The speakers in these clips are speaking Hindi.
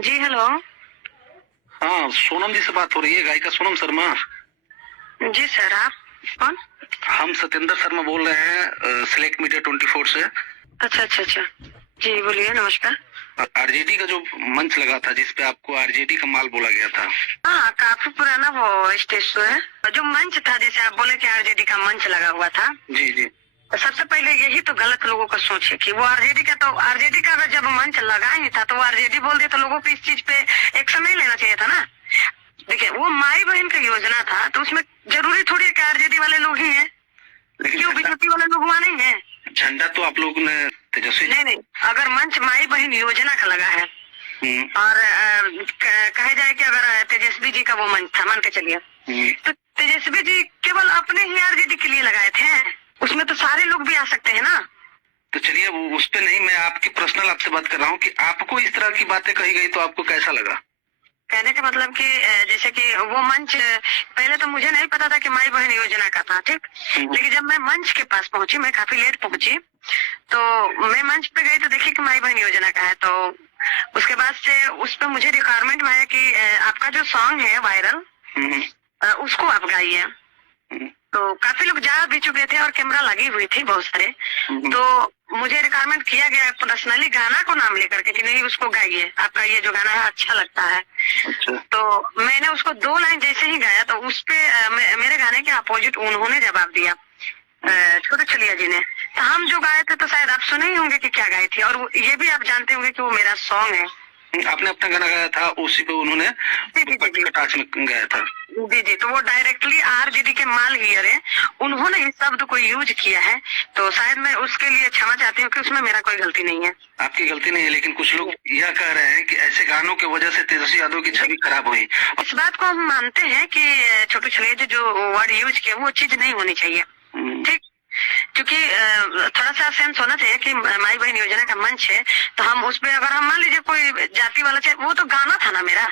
जी हेलो। हाँ, सोनम जी से बात हो रही है, गायिका सोनम शर्मा। जी सर, आप कौन? हम सत्येंद्र शर्मा बोल रहे हैं, सिलेक्ट मीडिया 24 से। अच्छा अच्छा अच्छा। जी बोलिए, नमस्कार। आरजेडी का जो मंच लगा था जिसपे आपको आरजेडी का माल बोला गया था। हाँ, काफी पुराना वो स्टेज शो है। जो मंच था, जैसे आप बोले कि आरजेडी का मंच लगा हुआ था। जी जी। तो सबसे पहले यही तो गलत लोगों का सोच है कि वो आरजेडी का, तो आरजेडी का अगर जब मंच लगा ही था तो वो आरजेडी बोल दिया तो लोगों को इस चीज पे एक्शन नहीं लेना चाहिए था ना। देखिए, वो माई बहन का योजना था, तो उसमें जरूरी थोड़ी है कि आरजेडी वाले लोग ही है, लेकिन क्यों बीजेपी वाले लोग वहाँ नहीं है? झंडा तो आप लोगों ने तेजस्वी। नहीं नहीं, अगर मंच माई बहन योजना का लगा है और कहा जाए कि अगर तेजस्वी जी का वो मंच था, मान के चलिए, तो तेजस्वी जी केवल अपने ही आरजेडी के लिए लगाए थे, उसमें तो सारे लोग भी आ सकते हैं ना। तो चलिए, वो उस पे नहीं, मैं आपकी पर्सनल आपसे बात कर रहा हूँ कि आपको इस तरह की बातें कही गई तो आपको कैसा लगा? कहने का मतलब कि जैसे कि वो मंच, पहले तो मुझे नहीं पता था कि माई बहन योजना का था, ठीक। लेकिन जब मैं मंच के पास पहुंची, मैं काफी लेट पहुंची, तो मैं मंच पे गई तो देखी कि माई बहन योजना का है। तो उसके बाद से उस पे मुझे रिक्वायरमेंट में आया कि आपका जो सॉन्ग है वायरल, उसको आप गाइए। तो काफी लोग जा भी चुके थे और कैमरा लगी हुई थी बहुत सारे। तो मुझे रिक्वायरमेंट किया गया पर्सनली गाना को नाम लेकर के कि नहीं, उसको गाइए, आपका ये जो गाना है अच्छा लगता है। अच्छा। तो मैंने उसको 2 लाइन जैसे ही गाया तो उस पे मेरे गाने के अपोजिट उन्होंने जवाब दिया, छोटे छलिया जी ने। तो हम जो गाए थे तो शायद आप सुने ही होंगे कि क्या गाए थे, और ये भी आप जानते होंगे कि वो मेरा सॉन्ग है। आपने अपना गाना गाया था, उसी पे उन्होंने कटाक्ष में गाया था। जी जी, तो वो डायरेक्टली आरजेडी के माल हियर है, उन्होंने इस शब्द को यूज किया है, तो शायद मैं उसके लिए क्षमा चाहती हूँ कि उसमें मेरा कोई गलती नहीं है। आपकी गलती नहीं है, लेकिन कुछ लोग यह कह रहे हैं कि ऐसे गानों की वजह से तेजस्वी यादव की छवि खराब हुई। इस बात को हम मानते हैं कि छोटे छलिया जी जो वर्ड यूज किया वो चीज नहीं होनी चाहिए, ठीक। क्योंकि थोड़ा सा सेंस होना चाहिए कि माई बहन योजना का मंच है, तो हम उस पे अगर हम मान लीजिए कोई जाति वाला चाहिए, वो तो गाना था ना मेरा,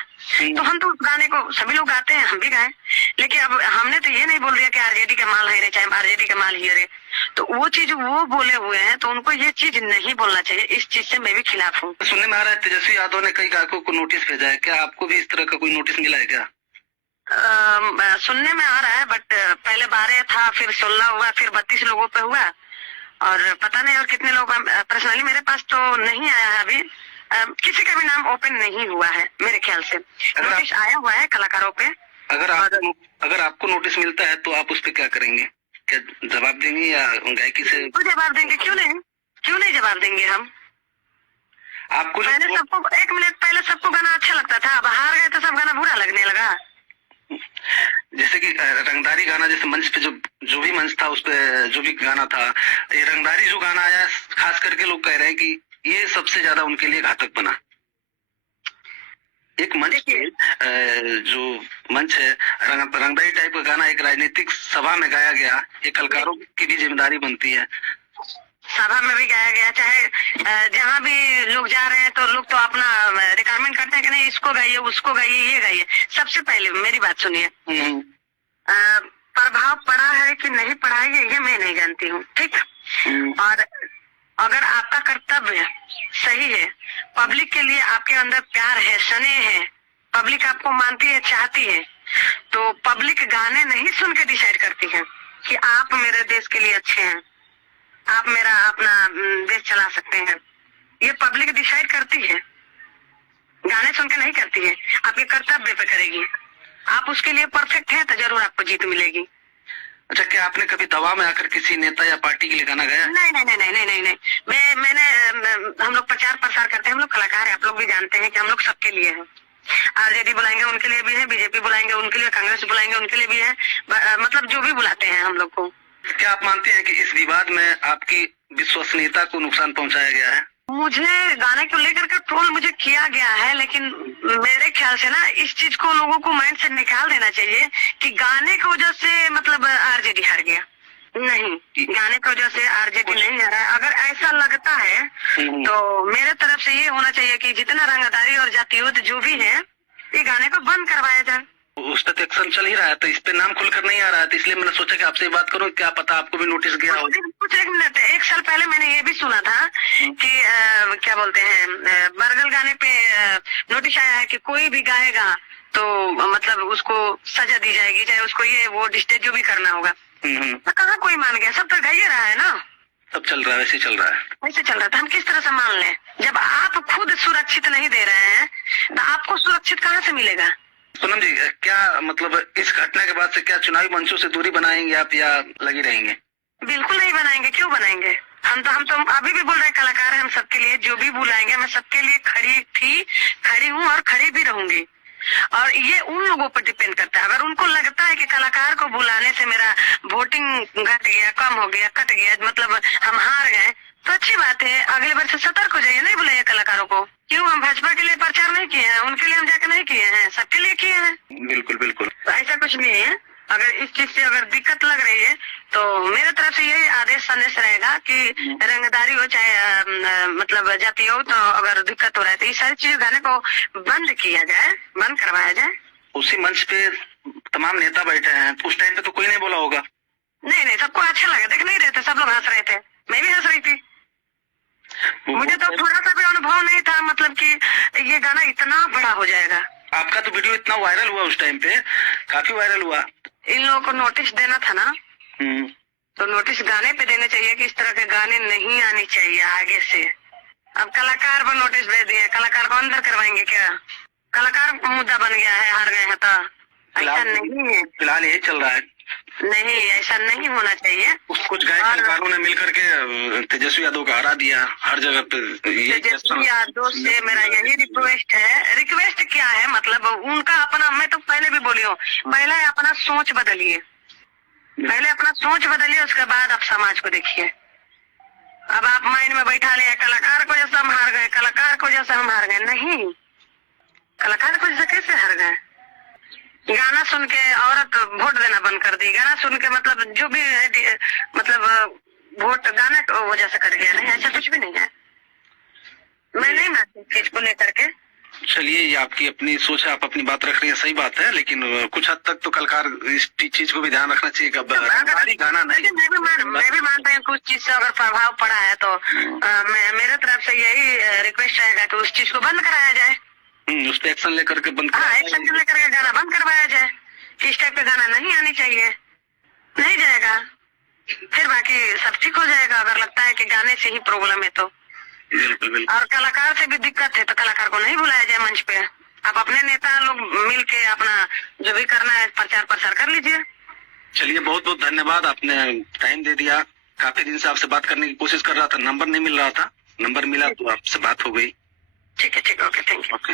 तो हम तो उस गाने को सभी लोग गाते हैं, हम भी गाएं। लेकिन अब हमने तो ये नहीं बोल दिया कि आरजेडी का माल है रे, चाहे आरजेडी का माल ही रे। तो वो चीज वो बोले हुए हैं, तो उनको ये चीज नहीं बोलना चाहिए। इस चीज से मैं भी खिलाफ हूँ। सुनने में आ रहा है तेजस्वी यादव ने कई गायकों को नोटिस भेजा है, क्या आपको भी इस तरह का कोई नोटिस मिला है क्या? सुनने में आ रहा है, बट पहले 12 था, फिर 16 हुआ, फिर 32 लोगों पे हुआ, और पता नहीं और कितने लोग। पर्सनली मेरे पास तो नहीं आया है अभी, किसी का भी नाम ओपन नहीं हुआ है मेरे ख्याल से। नोटिस आया हुआ है कलाकारों पे। अगर आपको नोटिस मिलता है तो आप उस पर क्या करेंगे? क्या जवाब देंगे या गायकी से? तो जवाब देंगे, क्यों नहीं जवाब देंगे हम। आपको पहले सबको 1 मिनट पहले सबको गाना अच्छा लगता था, अब हार गए तो सब गाना बुरा लगने लगा। जैसे कि रंगदारी गाना, जैसे मंच पे जो भी मंच था उस पे जो भी गाना था, ये रंगदारी जो गाना आया, खास करके लोग कह रहे हैं कि ये सबसे ज्यादा उनके लिए घातक बना। एक मंच पे जो मंच है, रंगदारी टाइप का गाना एक राजनीतिक सभा में गाया गया, ये कलाकारों की भी जिम्मेदारी बनती है। सभा में भी गाया गया, चाहे जहाँ भी लोग जा रहे हैं तो लोग तो अपना रिक्वायरमेंट करते हैं कि नहीं, इसको गाइए, उसको गाइए, ये गाइए। सबसे पहले मेरी बात सुनिए, प्रभाव पड़ा है कि नहीं पड़ा है ये मैं नहीं जानती हूँ, ठीक। और अगर आपका कर्तव्य सही है, पब्लिक के लिए आपके अंदर प्यार है, स्नेह है, पब्लिक आपको मानती है, चाहती है, तो पब्लिक गाने नहीं सुन के डिसाइड करती है कि आप मेरे देश के लिए अच्छे हैं, आप मेरा अपना देश चला सकते हैं। ये पब्लिक डिसाइड करती है, गाने सुन के नहीं करती है, आपके कर्तव्य पे करेगी। आप उसके लिए परफेक्ट हैं तो जरूर आपको जीत मिलेगी। अच्छा, क्या आपने कभी दवा में आकर किसी नेता या पार्टी के लिए गाना गाया? नहीं नहीं नहीं नहीं नहीं नहीं, नहीं। मैंने हम लोग प्रचार प्रसार करते हैं, हम लोग कलाकार हैं, आप लोग भी जानते हैं कि हम लोग सबके लिए हैं। आरजेडी बुलाएंगे उनके लिए भी है, बीजेपी बुलाएंगे उनके लिए, कांग्रेस बुलाएंगे उनके लिए भी है, मतलब जो भी बुलाते हैं हम लोग को। क्या आप मानते हैं कि इस विवाद में आपकी विश्वसनीयता को नुकसान पहुंचाया गया है? मुझे गाने को लेकर के ट्रोल मुझे किया गया है, लेकिन मेरे ख्याल से ना इस चीज को लोगों को माइंड से निकाल देना चाहिए कि गाने की वजह से मतलब आरजेडी हार गया। नहीं, गाने की वजह से आरजेडी नहीं हारा है। अगर ऐसा लगता है तो मेरे तरफ से ये होना चाहिए कि जितना रंगदारी और जातिवाद जो भी है, ये गाने को बंद करवाया जाए। उस पर एक्शन चल ही रहा है, तो इस पे नाम खुलकर नहीं आ रहा है, तो इसलिए मैंने सोचा कि आपसे बात करूं, क्या पता आपको भी नोटिस गया हो। कुछ 1 मिनट, 1 साल पहले मैंने ये भी सुना था कि क्या बोलते हैं, बरगल गाने पे नोटिस आया है कि कोई भी गाएगा तो मतलब उसको सजा दी जाएगी, चाहे उसको ये वो डिस्टेज जो भी करना होगा। तो कहाँ कोई मान गया, सब तो गा ही रहा है ना, सब चल रहा है, वैसे चल रहा है, वैसे चल रहा था। हम किस तरह से मान लें, जब आप खुद सुरक्षित नहीं दे रहे हैं तो आपको सुरक्षित कहाँ से मिलेगा। पूनम जी, क्या मतलब इस घटना के बाद से क्या चुनावी मंचों से दूरी बनाएंगे आप या लगी रहेंगे? बिल्कुल नहीं बनाएंगे, क्यों बनाएंगे। हम तो अभी भी बोल रहे हैं, कलाकार हैं हम सबके लिए, जो भी बुलाएंगे मैं सबके लिए खड़ी हूँ और खड़ी भी रहूंगी। और ये उन लोगों पर डिपेंड करता है, अगर उनको लगता है कि कलाकार को बुलाने से मेरा वोटिंग घट गया, कम हो गया, कट गया, मतलब हम हार गए, तो अच्छी बात है, अगले बार से सतर्क हो जाइए, नहीं बुलाइए कलाकारों को। क्यों, हम भाजपा के लिए प्रचार नहीं किए हैं, उनके लिए हम जाकर नहीं किए हैं, सबके लिए किए हैं। बिल्कुल बिल्कुल, तो ऐसा कुछ नहीं है। अगर इस चीज से अगर दिक्कत लग रही है तो मेरे तरफ से यही आदेश संदेश रहेगा कि रंगदारी हो चाहे मतलब जाति हो, तो अगर दिक्कत हो रहा है तो ये सारी चीज गाने को बंद किया जाए, बंद करवाया जाए। उसी मंच पे तमाम नेता बैठे हैं, तो उस टाइम पे तो कोई नहीं बोला होगा? नहीं, सबको अच्छा लगा, देख नहीं रहे थे, सब लोग हंस रहे थे, मैं भी हंस रही थी। मुझे तो थोड़ा सा भी अनुभव नहीं था, मतलब कि ये गाना इतना बड़ा हो जाएगा। आपका तो वीडियो इतना वायरल हुआ, उस टाइम पे काफी वायरल हुआ। इन लोगों को नोटिस देना था ना, तो नोटिस गाने पे देने चाहिए कि इस तरह के गाने नहीं आने चाहिए आगे से। अब कलाकार पर नोटिस भेज दिए, कलाकार को अंदर करवाएंगे क्या? कलाकार मुद्दा बन गया है, हार गए हैं तो ऐसा नहीं है। फिलहाल यही चल रहा है, नहीं, ऐसा नहीं होना चाहिए। कुछ गायक कलाकारों ने मिलकर के तेजस्वी यादव को हरा दिया हर जगह पे। तेजस्वी यादव से मेरा यही रिक्वेस्ट है, रिक्वेस्ट क्या है, मतलब उनका अपना, मैं तो पहले भी बोली हूँ, पहले अपना सोच बदलिए, पहले अपना सोच बदलिए, उसके बाद आप समाज को देखिए। अब आप माइंड में बैठा लिया कलाकार को जैसा हम हार गए, कलाकार को जैसा हम हार गए, नहीं, कलाकार को जैसा कैसे हार गए। गाना सुन के औरत वोट देना बंद कर दी, गाना सुन के मतलब जो भी है, मतलब वोट गाने की वजह से कर गया, नहीं, ऐसा कुछ भी नहीं है। मैं नहीं मानती चीज को लेकर के। चलिए, ये आपकी अपनी सोच है, आप अपनी बात रख रही है, सही बात है, लेकिन कुछ हद तक तो कलाकार इस चीज को भी ध्यान रखना चाहिए। गाना नहीं, मैं भी मानता हूँ कुछ चीज से अगर प्रभाव पड़ा है तो मेरे तरफ से यही रिक्वेस्ट रहेगा कि उस चीज को बंद कराया जाए, उस पर एक्शन लेकर के बंद, हाँ, एक्शन लेकर के गाना बंद करवाया जाए कि इस टाइप का गाना नहीं आनी चाहिए। नहीं जाएगा, फिर बाकी सब ठीक हो जाएगा, अगर लगता है कि गाने से ही प्रॉब्लम है तो। बिल्कुल बिल्कुल। और कलाकार से भी दिक्कत है तो कलाकार को नहीं बुलाया जाए मंच पे, आप अपने नेता लोग मिल के अपना जो भी करना है प्रचार प्रसार कर लीजिए। चलिए, बहुत बहुत धन्यवाद, आपने टाइम दे दिया। काफी दिन से आपसे बात करने की कोशिश कर रहा था, नंबर नहीं मिल रहा था, नंबर मिला तो आपसे बात हो गई। ठीक है, ओके, थैंक यू। ओके।